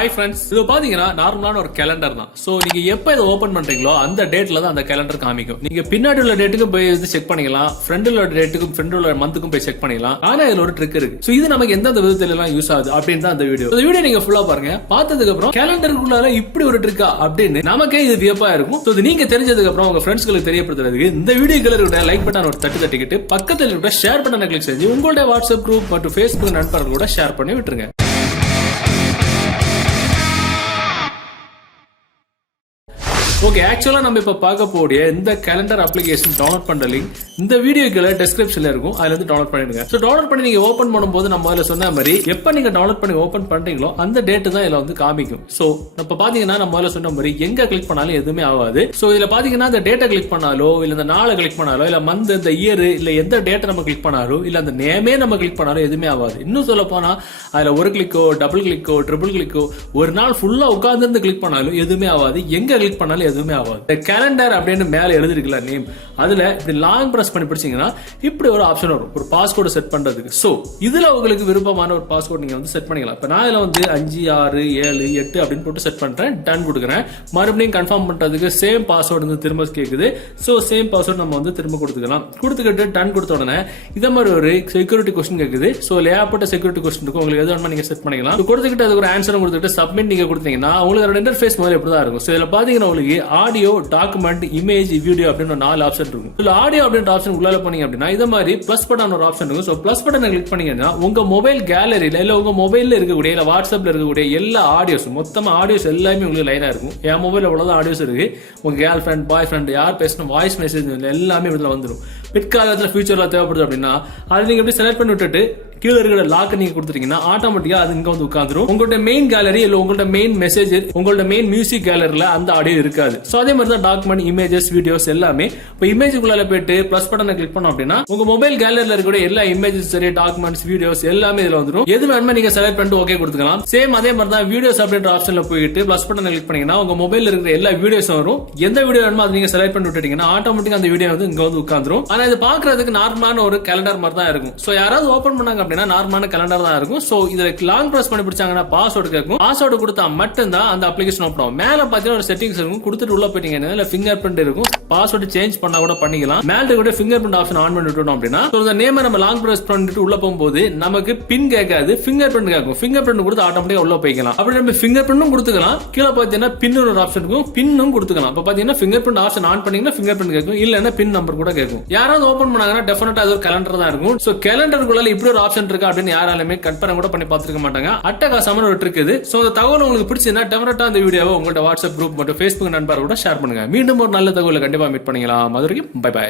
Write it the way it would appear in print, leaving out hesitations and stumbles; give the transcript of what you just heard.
Hi friends, இது பாத்தீங்கன்னா நார்மலான ஒரு கேலண்டர் தான். சோ நீங்க எப்ப இதை ஓபன் பண்றீங்களோ அந்த டேட்ல தான் அந்த கேலண்டர் காமிக்கும். நீங்க பின்னாடி உள்ள டேட்டுக்கும் போய் செக் பண்ணிக்கலாம், ஃப்ரண்ட் உள்ள டேட்டுக்கும் ஃப்ரண்ட் உள்ள மந்த்துக்கும் போய் செக் பண்ணிக்கலாம். ஆனா இதுல ஒரு ட்ரிக் இருக்கு. சோ இது நமக்கு எந்தெந்த விதத்துல எல்லாம் யூஸ் ஆகுது அப்படின்னு தான் அந்த வீடியோ. இந்த வீடியோ நீங்க ஃபுல்லா பாருங்க. பார்த்ததுக்கு அப்புறம் கேலண்டருக்குள்ளால இப்படி ஒரு ட்ரிக்கா அப்படின்னு நமக்கே இது வியப்பா இருக்கும். சோ இது நீங்க தெரிஞ்சதுக்கு அப்புறம் உங்க ஃப்ரெண்ட்ஸ்களுக்கு தெரியப்படுத்துறதுக்கு இந்த வீடியோக்களோட லைக் பட்டன் ஒரு தட்டிக்கிட்டு பக்கத்துல இருக்க ஷேர் பட்டனை கிளிக் செஞ்சு உங்களுடைய வாட்ஸ்அப் குரூப் மற்றும் Facebook நண்பர்கள் கூட ஷேர் பண்ணி விட்டுருங்க. ஓகே, ஆக்சுவலா நம்ம இப்ப பார்க்க போடிய இந்த கேலண்டர் அப்ளிகேஷன் டவுன்லோட் பண்ற லிங்க் இந்த வீடியோக்குள்ள டிஸ்கிரிப்ஷன்ல இருக்கும். அதுல இருந்து டவுன்லோட் பண்ணிடுங்க. சோ டவுன்லோட் பண்ணி நீங்க ஓபன் பண்ணும்போது நம்ம முதல்ல சொன்ன மாதிரி எப்ப நீங்க டவுன்லோட் பண்ணி ஓபன் பண்றீங்களோ அந்த டேட் தான் இதுல வந்து காமிக்கும். சோ இப்ப பாத்தீங்கன்னா நம்ம முதல்ல சொன்ன மாதிரி எங்க கிளிக் பண்ணாலும் எதுவுமே ஆகாது. சோ இதுல பாத்தீங்கன்னா இந்த டேட்டா கிளிக் பண்ணாலோ இல்ல இந்த நாளை கிளிக் பண்ணாலோ இல்ல மந்த் இந்த இயர் இல்ல எந்த டேட்டை நம்ம கிளிக் பண்ணாலும் இல்ல அந்த நேமே நம்ம கிளிக் பண்ணாலும் எதுவுமே ஆகாது. இன்னும் சொல்ல போனா அதுல ஒரு கிளிக்கோ டபுள் கிளிக்கோ ட்ரிபிள் கிளிக்கோ ஒரு நாள் ஃபுல்லா உட்கார்ந்து இருந்து கிளிக் பண்ணாலும் எதுவுமே ஆகாது. எங்க கிளிக் பண்ணாலும் எதுவுமே ஆகாது. கேலண்டர் அப்படின்னு மேல எழுதிருக்கல நேம், அதுல இப்படி லாங் பிரஸ் பண்ணி பிடிச்சீங்கன்னா இப்படி ஒரு ஆப்ஷன் வரும், ஒரு பாஸ்வேர்டு செட் பண்றதுக்கு. சோ இதுல உங்களுக்கு விருப்பமான ஒரு பாஸ்வேர்டு நீங்க வந்து செட் பண்ணிக்கலாம். இப்ப நான் இதுல வந்து 5 6 7 8 அப்படின்னு போட்டு செட் பண்றேன், டன் கொடுக்குறேன். மறுபடியும் கன்ஃபார்ம் பண்றதுக்கு சேம் பாஸ்வேர்டு வந்து திரும்ப கேக்குது. சோ சேம் பாஸ்வேர்டு நம்ம வந்து திரும்ப கொடுத்துக்கலாம். கொடுத்துக்கிட்டு டன் கொடுத்த உடனே இத மாதிரி ஒரு செக்யூரிட்டி கொஸ்டின் கேக்குது. சோ லேப்பட்ட செக்யூரிட்டி கொஸ்டின் இருக்கும், உங்களுக்கு எது வேணுமா நீங்க செட் பண்ணிக்கலாம். கொடுத்துக்கிட்டு அதுக்கு ஒரு ஆன்சர் கொடுத்துட்டு சப்மிட் நீங்க கொடுத்தீங்கன்னா உங்களுக்கு இன்டர்ஃபேஸ் மாதிரி எப்படிதான் இருக்கும். சோ இதுல பாத்தீங்கன்னா உங்களுக்கு ஆடியோ, டாக்குமெண்ட், இமேஜ், வீடியோ அப்படின்னு 4 ஆப்ஷன் இருக்கும். இதுல ஆடியோ அப்படின்ற ஆப்ஷன் உள்ள பண்ணீங்க அப்படின்னா இத மாதிரி பிளஸ் பட்டன் ஒரு ஆப்ஷன் இருக்கும். சோ பிளஸ் பட்டனை கிளிக் பண்ணீங்கன்னா உங்க மொபைல் கேலரியில இல்ல உங்க மொபைல்ல இருக்கக்கூடிய இல்ல வாட்ஸ்அப்ல இருக்கக்கூடிய எல்லா ஆடியோஸ், மொத்தமா ஆடியோஸ் எல்லாமே உங்களுக்கு லைனா இருக்கும். என் மொபைல் அவ்வளவுதான் ஆடியோஸ் இருக்கு. உங்க கேர்ள் ஃபிரெண்ட், பாய் ஃபிரெண்ட் யார் பேசணும் வாய்ஸ் மெசேஜ் எல்லாமே இதுல வந்துடும். பிற்காலத்துல ஃபியூச்சர்ல தேவைப்படுது அப்படின்னா அதை நீங்க எப்படி செலக்ட் பண்ணி விட்டுட்டு கீழே இருக்கிற லாக் நீங்க கொடுத்துட்டீங்கன்னா ஆட்டோமேட்டிக்கா அது இங்க வந்து உட்காந்துரும். உங்களோட மெயின் கேலரி இல்ல உங்களோட மெயின் மெசேஜ், உங்களோட மெயின் மியூசிக் கேலரியில அந்த ஆடியோ இருக்காது. சோ அதே மாதிரி தான் டாக்குமெண்ட், இமேஜஸ், வீடியோஸ் எல்லாமே. இப்போ இமேஜுக்குள்ள போயிட்டு பிளஸ் பட்டனை கிளிக் பண்ணோம் அப்படின்னா உங்க மொபைல் கேலரியில இருக்கக்கூடிய எல்லா இமேஜஸ் சரி, டாக்குமெண்ட்ஸ், வீடியோஸ் எல்லாமே இதுல வந்துடும். எது வேணுமோ நீங்க செலக்ட் பண்ணிட்டு ஓகே கொடுத்துக்கலாம். சேம் அதே மாதிரி தான் வீடியோஸ் அப்படின்ற ஆப்ஷன்ல போயிட்டு பிளஸ் பட்டனை கிளிக் பண்ணீங்கன்னா உங்க மொபைல்ல இருக்கிற எல்லா வீடியோஸ் வரும். எந்த வீடியோ வேணுமோ அதை நீங்க செலக்ட் பண்ணி விட்டுட்டீங்கன்னா ஆட்டோமேட்டிக்கா அந்த வீடியோ வந்து இங்க வந்து உட்காந்துரும். ஆனா இது பாக்குறதுக்கு நார்மலான ஒரு கேலண்டர் மாதிரி தான் இருக்கும். சோ யாராவது ஓபன் பண்ணாங்க அப்படின்னா நார்மலான கேலண்டர் தான் இருக்கும். சோ இதுல லாங் பிரஸ் பண்ணி பிடிச்சாங்கன்னா பாஸ்வேர்டு கேட்கும். பாஸ்வேர்டு கொடுத்தா மட்டும் தான் அந்த அப்ளிகேஷன் ஓபன் ஆகும். மேல பாத்தீங்கன்னா ஒரு செட்டிங்ஸ் இருக்கும், கொடுத்துட்டு உள்ள போயிட்டீங்கன்னா இல்ல ஃபிங்கர் பிரிண்ட் இருக்கும். பாஸ்வேர்டு சேஞ்ச் பண்ணா கூட பண்ணிக்கலாம். மேல கூட ஃபிங்கர் பிரிண்ட் ஆப்ஷன் ஆன் பண்ணி விட்டோம் அப்படின்னா இந்த நேமை நம்ம லாங் பிரஸ் பண்ணிட்டு உள்ள போகும்போது நமக்கு பின் கேட்காது, ஃபிங்கர் பிரிண்ட் கேட்கும். ஃபிங்கர் பிரிண்ட் கொடுத்து ஆட்டோமேட்டிக்கா உள்ள போய்க்கலாம். அப்படி நம்ம ஃபிங்கர் பிரிண்டும் கொடுத்துக்கலாம். கீழே பாத்தீங்கன்னா பின் ஒரு ஆப்ஷன் இருக்கும், பின்னும் கொடுத்துக்கலாம். அப்ப பாத்தீங்கன்னா ஃபிங்கர் பிரிண்ட் ஆப்ஷன் ஆன் பண்ணீங்கன்னா ஃபிங்கர் பிரிண்ட் கேட்கும், இல்லன்னா பின் நம்பர் கூட கேட்கும். யாராவது ஓபன் பண்ணாங்கன்னா டெஃபினட்டா அது ஒரு கேலண்டர் தான் இருக்கும். சோ கேலண்டருக்குள்ள இப்படி ஒரு ஆப்ஷன் இருக்கு அப்படின்னு யாராலுமே கற்பனை கூட பண்ணி பார்த்திருக்க மாட்டாங்க. அட்டகாசமான ஒரு ட்ரிக் இது. சோ இந்த தகவல் உங்களுக்கு பிடிச்சிருந்தா டெஃபினட்டா இந்த வீடியோவை உங்களோட வாட்ஸ்அப் குரூப் மற்றும் Facebook நண்பர்களோட ஷேர் பண்ணுங்க. மீண்டும் ஒரு நல்ல தகவலை கண்டிப்பா மீட் பண்ணிக்கலாம். அது வரைக்கும் பை பை.